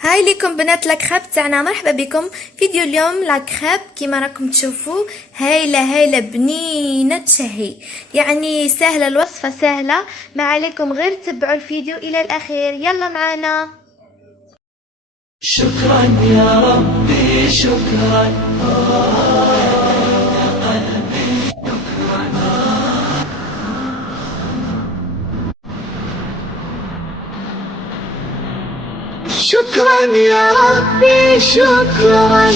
هاي ليكم بنات لاكريب تاعنا، مرحبا بكم. فيديو اليوم لاكريب كيما راكم تشوفوا هايله بنينه تشهي، يعني سهله الوصفه سهله، ما عليكم غير تتبعوا الفيديو الى الاخير. يلا معنا. شكرا يا ربي شكرا يا قلبي شكرا يا ربي شكرا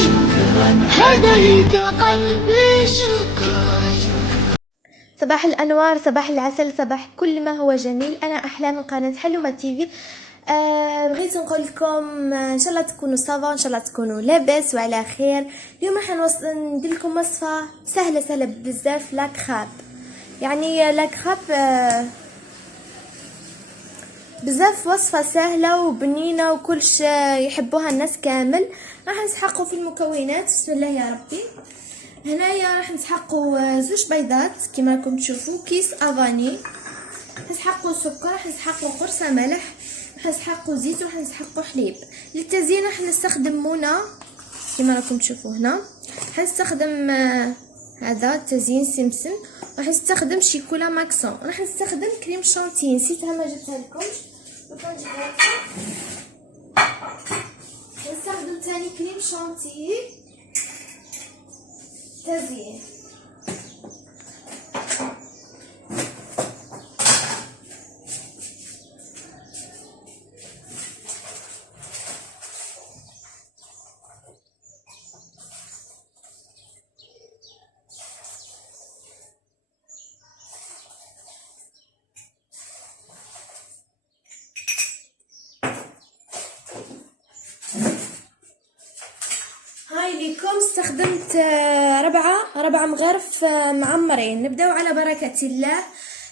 هديت قلبي شكرا. صباح الانوار، صباح العسل، صباح كل ما هو جميل. انا احلام من قناه حلومه تيفي. بغيت نقول لكم ان شاء الله تكونوا صافا، ان شاء الله تكونوا لاباس وعلى خير. اليوم راح ندير لكم وصفه سهله بزاف، لاكريب. يعني لاكريب بزاف وصفه سهله وبنينه وكلش يحبوها الناس كامل. راح نسحقوا في المكونات. بسم الله يا ربي. هنايا راح نسحقوا زوج بيضات كما راكم تشوفوا، كيس افاني، نسحقوا سكر، راح نسحقوا قرصه ملح، راح نسحقوا زيت، وراح نسحقوا حليب. للتزيين راح نستخدم مونا كما راكم تشوفوا هنا. راح نستخدم هذا تزيين سمسم، راح نستخدم شيكولا ماكسون، راح نستخدم كريم شانتي نسيتها ما جبتها لكمش، نستخدم ثاني كريم شانتي تزيين. هاي لكم استخدمت ربعة مغرف معمرين. نبداو على بركة الله،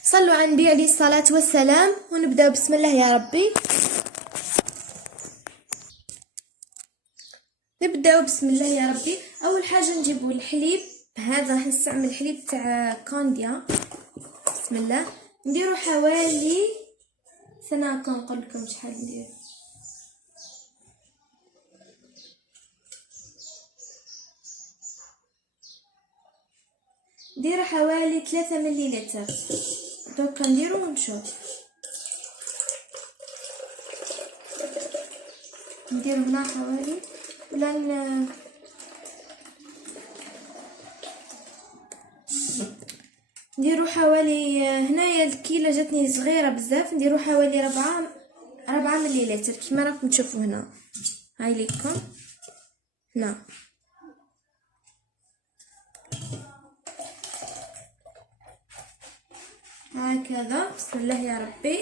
صلوا على النبي عليه الصلاة والسلام، ونبداو بسم الله يا ربي. نبداو بسم الله يا ربي. اول حاجة نجيبو الحليب، هذا راح نستعمل حليب تاع كانديا. بسم الله. نديرو حوالي سنة كنقول لكم شحال ندير. نديرو حوالي 3 مليلتر. دوكا نديرو ونشوف. نديرو هنا حوالي ولا نديرو حوالي، هنايا الكيلة جاتني صغيرة بزاف، نديرو حوالي 4 مليلتر كما راكم تشوفوا هنا. هاي ليكم هنا. هكذا بسم الله يا ربي.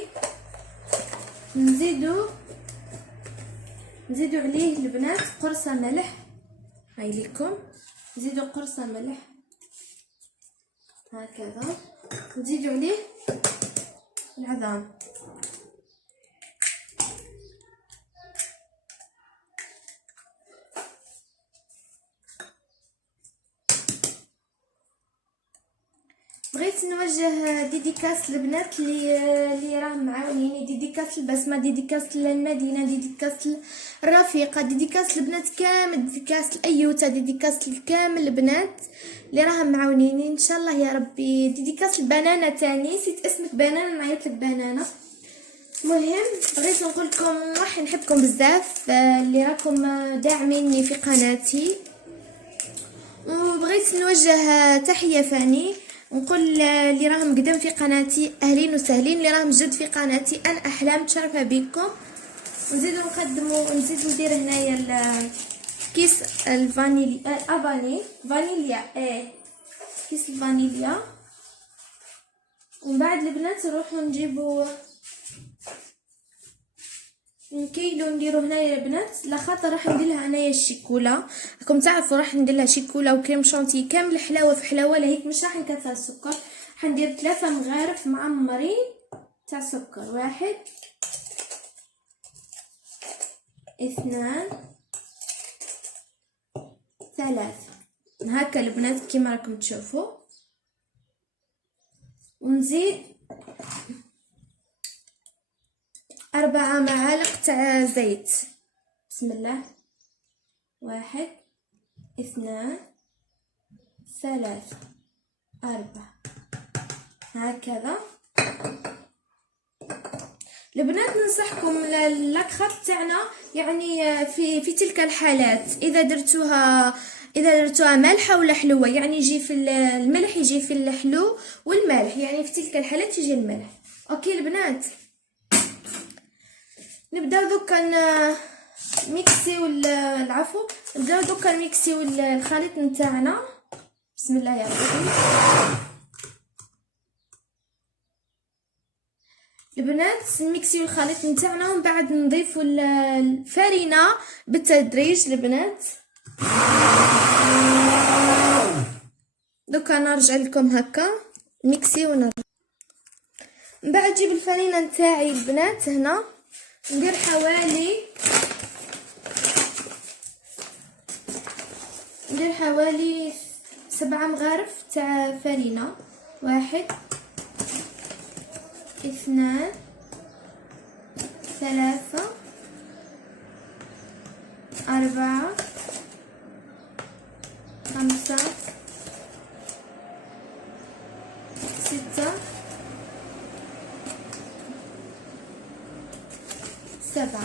نزيدو عليه البنات قرصه ملح. هاي ليكم نزيدو قرصه ملح هكذا. نزيدو عليه العظام. بغيت نوجه ديديكاس للبنات اللي راهم معاونيني، ديديكاس البسمه، ديديكاس للمدينه، ديديكاس الرفيقه، ديديكاس البنات كامل، ديديكاس الايوتا، ديديكاس الكامل البنات اللي راهم معاونيني ان شاء الله يا ربي. ديديكاس البنانه تاني، نسيت اسمك بنانه، نعيط لك بنانه. مهم بغيت نقول لكم راح نحبكم بزاف اللي راكم داعميني في قناتي. وبغيت نوجه تحيه فاني، نقول اللي راهم قدام في قناتي اهلين وسهلين، اللي راهم جد في قناتي انا احلام تشرفه بكم. نزيدو نقدموا، نزيد ندير هنايا كيس الفانيليا، فانيليا، كيس الفانيليا. ومن بعد البنات نروحوا نجيبوا الكيلو نديرو هنايا البنات لخاطر راح ندير لها انايا الشيكولا. راكم تعرفوا راح ندير لها شيكولا وكريم شانتي كامل حلاوه في حلاوه، لهيك مش راح نكثر السكر. راح ندير 3 مغارف معمرين تاع سكر. 1 2 3 هكا البنات كيما راكم تشوفوا. ونزيد 4 معالق تاع زيت. بسم الله. 1 2 3 4 هكذا. البنات ننصحكم اللاكخات تاعنا يعني في تلك الحالات اذا درتوها مالحه ولا حلوه، يعني يجي في الملح يجي في الحلو والمالح، يعني في تلك الحالات يجي الملح. اوكي البنات، نبداو دوكا ميكسيو العفو نبداو دوكا نميكسيو الخليط نتاعنا. بسم الله يا ربي. البنات نميكسيو الخليط نتاعنا ومن بعد نضيفوا الفرينه بالتدريج. البنات دوكا نرجع لكم هكا ميكسي ونرجع. من بعد نجيب الفرينه نتاعي البنات هنا ندير حوالي 7 مغارف تاع فرينه. 1 2 3 4 5 6 7.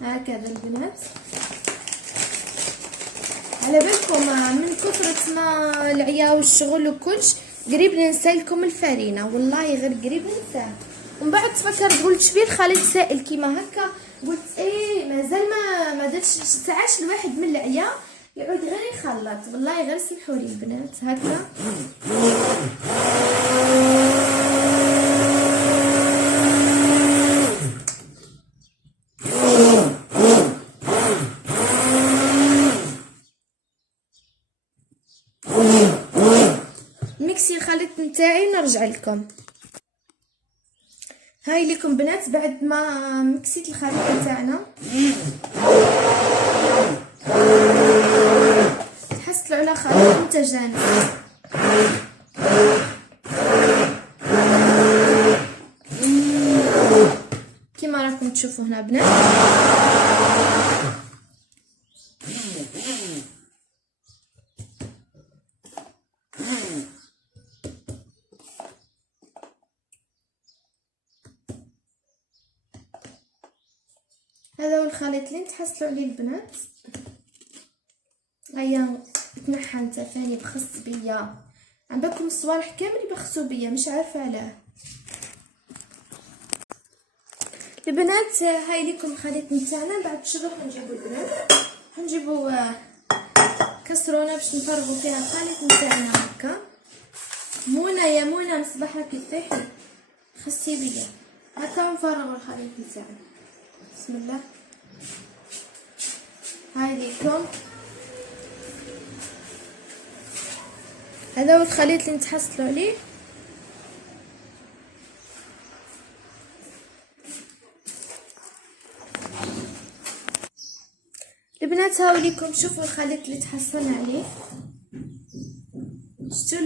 هكذا البنات. على بالكم من كثرة ما العيا والشغل وكلش قريب ننسى لكم الفرينه، والله غير قريب ننساه. ومن بعد تفكرت قلت شبيه الخليط سائل كيما هكا، قلت ايه مازال ما درتش ساعاش الواحد من العيا يعود غير يخلط. والله غير سمحولي البنات هكا. ميكسي الخليط نتاعي نرجع لكم. هاي لكم بنات بعد ما مكسيت الخليط نتاعنا تحصلوا على خليط متجانس. كيما راكم تشوفوا هنا بنات. هذا هو الخليط اللي نتحصلوا عليه البنات. هيا تنحى نتا ثاني بخص بيا. عندكم الصوالح كامل يبخسوا بيا مش عارفه علاه. البنات هاي لكم الخليط نتاعنا. بعد شنو راح نجيبوا البنات؟ نجيبوا كسرونه باش نفرغوا فيها الخليط نتاعنا هكا. منى يا منى من صباح راكي تطيحي خسي بيا هكا نفرغوا الخليط نتاعنا. بسم الله. هاي ليكم هذا هو الخليط اللي نتحصلوا عليه. البنات هاو ليكم شوفوا الخليط اللي تحصلنا عليه. شفتوا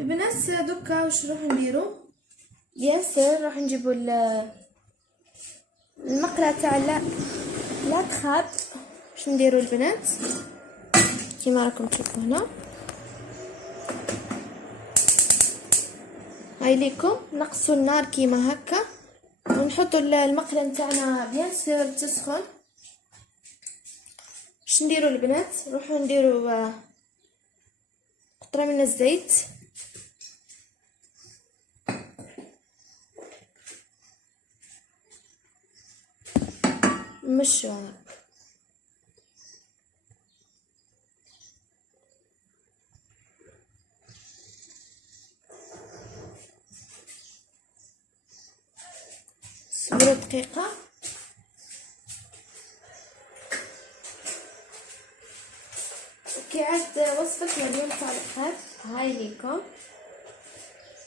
البنات دوكا واش نروح نديرو؟ بيان سير راح نجيبو المقله تاع لاكخاد باش نديرو البنات كيما راكم تشوفوا هنا. هاي ليكم نقصوا النار كيما هكا ونحطوا المقله نتاعنا بيان سير تسخن. باش نديرو البنات نروحو نديرو قطره من الزيت مشوا صبروا دقيقة. كيعاد وصفتنا اليوم طالقات، هاي ليكم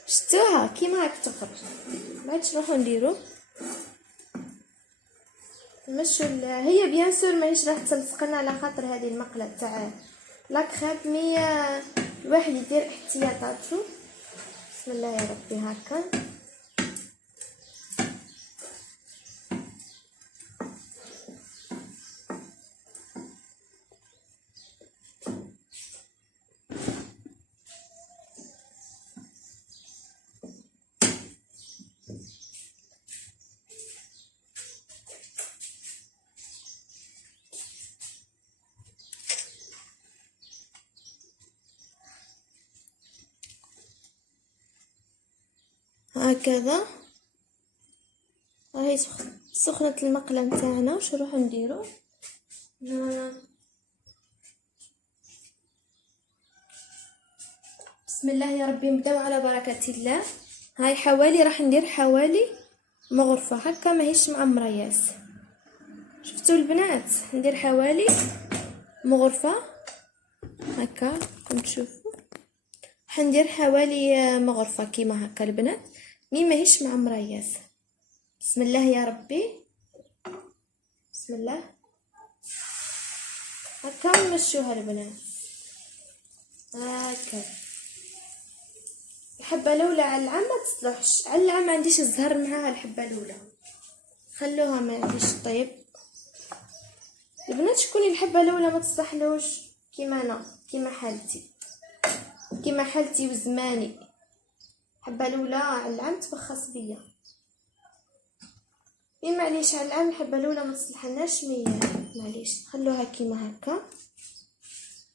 شتوها كيما هاك تخرج. بعد شنو نديرو؟ نمشو هي بيان سور ماهيش راح تلصقنا على خاطر هذه المقله تاع لاكريب، مي الواحد يدير احتياطاتو. بسم الله يا ربي. هكا هكذا. هاي سخنة المقلة نتاعنا. واش نروح نديرو؟ بسم الله يا ربي. نبداو على بركة الله. هاي حوالي راح ندير حوالي مغرفة هكا، ماهيش معمرة ياس. شفتوا البنات؟ ندير حوالي مغرفة هكا كنت تشوفوا. حندير حوالي مغرفة كيما هكا البنات، مي ماهيش معمرة ياس. بسم الله يا ربي. بسم الله. هكا نمشوها البنات هكا. الحبه الاولى على العام ما تصلحش، على العام ما عنديش الزهر معاها. الحبه الاولى خلوها ما عنديش طيب البنات. شكون اللي الحبه الاولى ما تصلحلوش كيما انا، كيما حالتي وزماني. الحبه الاولى على العام تبخص بيا، مي معليش على العام الحبه الاولى ما تصلحناش، مي معليش خلوها كيما هكا.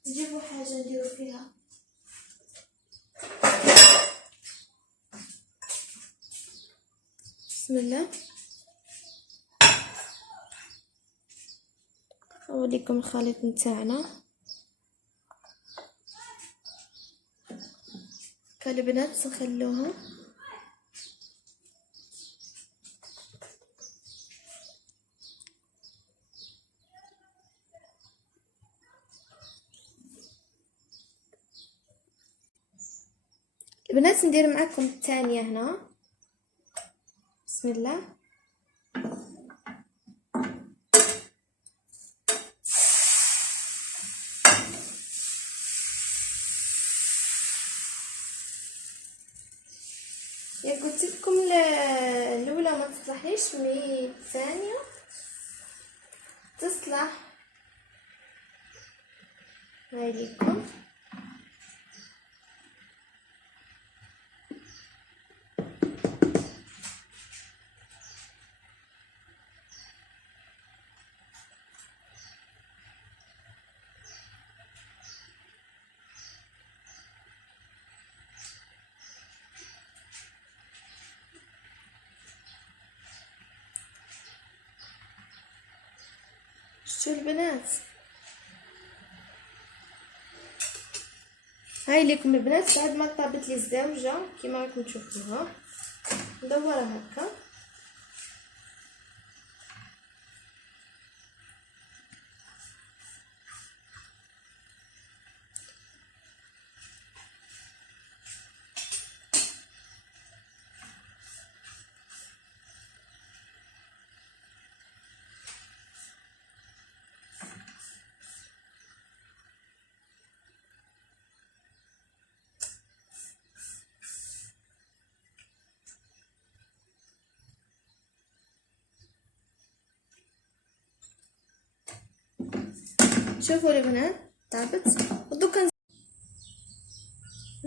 نجيبوا حاجه نديرو فيها. بسم الله. اوريكم الخليط نتاعنا كالبنات. نخلوها البنات. ندير معكم الثانيه هنا. بسم الله. يا قلت لكم الاولى ما تصلحيش، مي الثانيه تصلح. هاي ليكم. شتو البنات؟ هاي ليكم البنات. بعد ما طابت لي الزوجه كيما راكم تشوفوها، ندورها هكا. شوفوا البنات طابت. ودوكا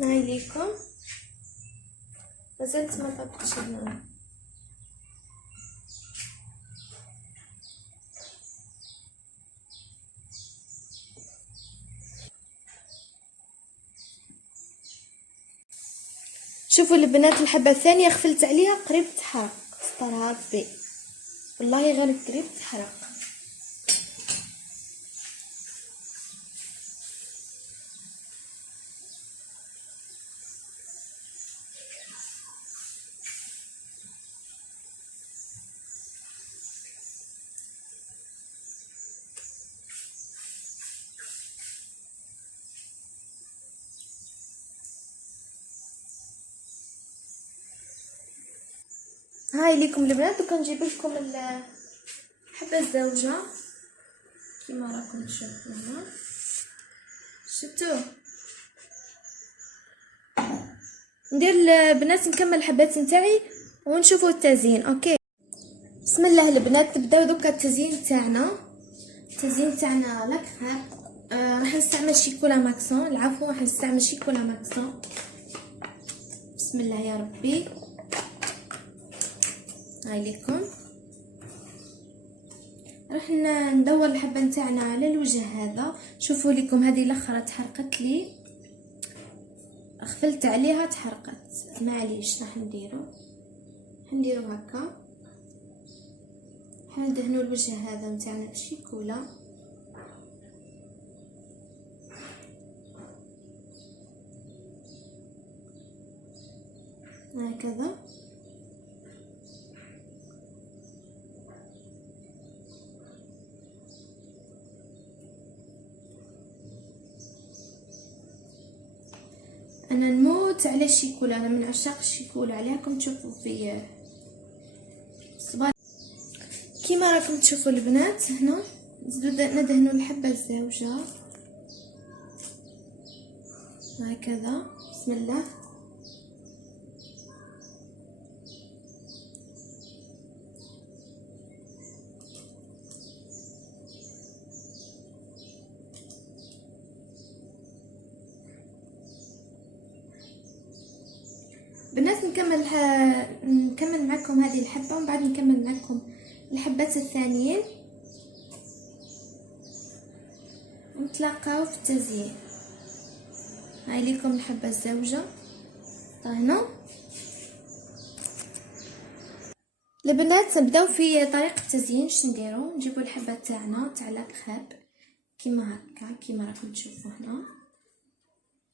هاي ليكم مازالت ما طابتش هنا. شوفوا البنات الحبه الثانيه خفلت عليها قريب تحرق. استر ربي والله غير قريب تحرق. هاي ليكم البنات. وكنجيب لكم الحبه الزوجه كيما راكم تشوفوا هنا. شفتوا؟ ندير البنات نكمل الحبات نتاعي ونشوفوا التزيين. اوكي بسم الله البنات. نبداو دوكا التزيين تاعنا. التزيين تاعنا لاكريم. راح نستعمل شيكولا ماكسون. العفو، راح نستعمل شيكولا ماكسون. بسم الله يا ربي. هاي لكم. راح ندور الحبه نتاعنا على الوجه هذا. شوفوا لكم هذه الاخرى تحرقت لي، غفلت عليها تحرقت، معليش. راح نديرو هكا. ندهنوا الوجه هذا نتاعنا بالشيكولا. هكذا. انا نموت على الشيكولا، انا من عشاق الشيكولا. عليكم تشوفوا في صباح كيما راكم تشوفوا البنات. هنا نزيدو ندهنوا الحبه الزوجه هكذا. بسم الله. بنات نكمل معكم هذه الحبه ومن بعد نكمل معكم الحبات الثانيين ونتلاقاو في التزيين. هاي ليكم الحبه الزوجه هنا. البنات نبداو في طريقه التزيين. اش نديرو؟ نجيبو الحبه تاعنا تاع لاكريم كيما هكا، كيما راكم تشوفوا هنا.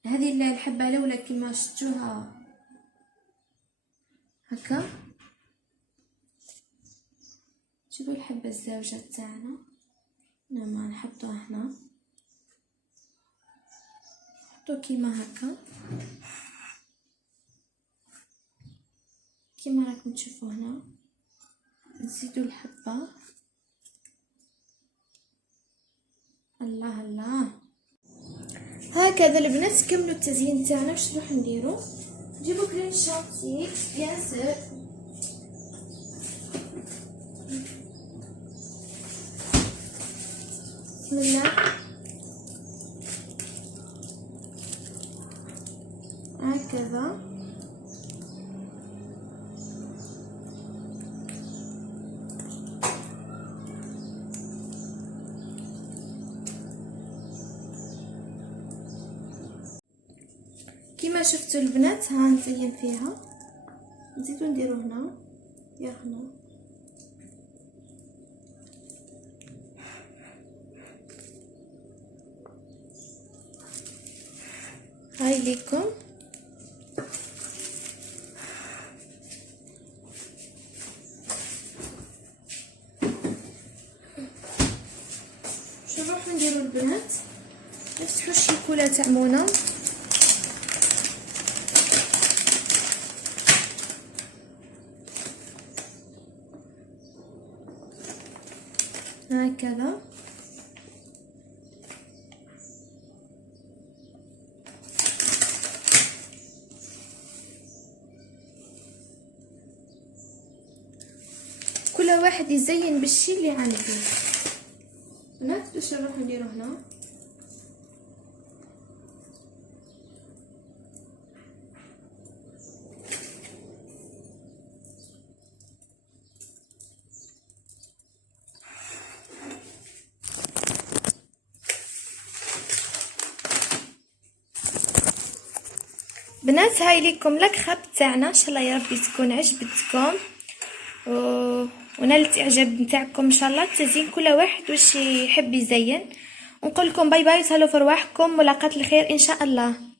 هذه الحبه الاولى كيما شفتوها هكا. نجيبو الحبه الزوجه تاعنا لما نحطوها هنا، نحطو كيما هكا كيما راكم تشوفوا هنا. نزيدو الحبه. الله الله. هكذا البنات كملوا التزيين تاعنا. واش نروح نديرو؟ نجيبو كريم شانتي بيان سور. بسم الله. هكذا. كيما شفتوا البنات ها نزين فيها. نزيدو نديرو هنا يا هنا. هاي ليكم. شو نروحو نديرو البنات؟ نفتحو الشيكولا تاع منى. هكذا. كل واحد يزين بالشي اللي عنده. بنات باش نروح نديرو هنا. بنات هاي لكم لاكريم تاعنا. ان شاء الله يا ربي تكون عجبتكم ونالت اعجاب نتاعكم ان شاء الله. التزيين كل واحد واش يحب يزين. ونقول لكم باي باي وتهلاو في رواحكم. ملاقات الخير ان شاء الله.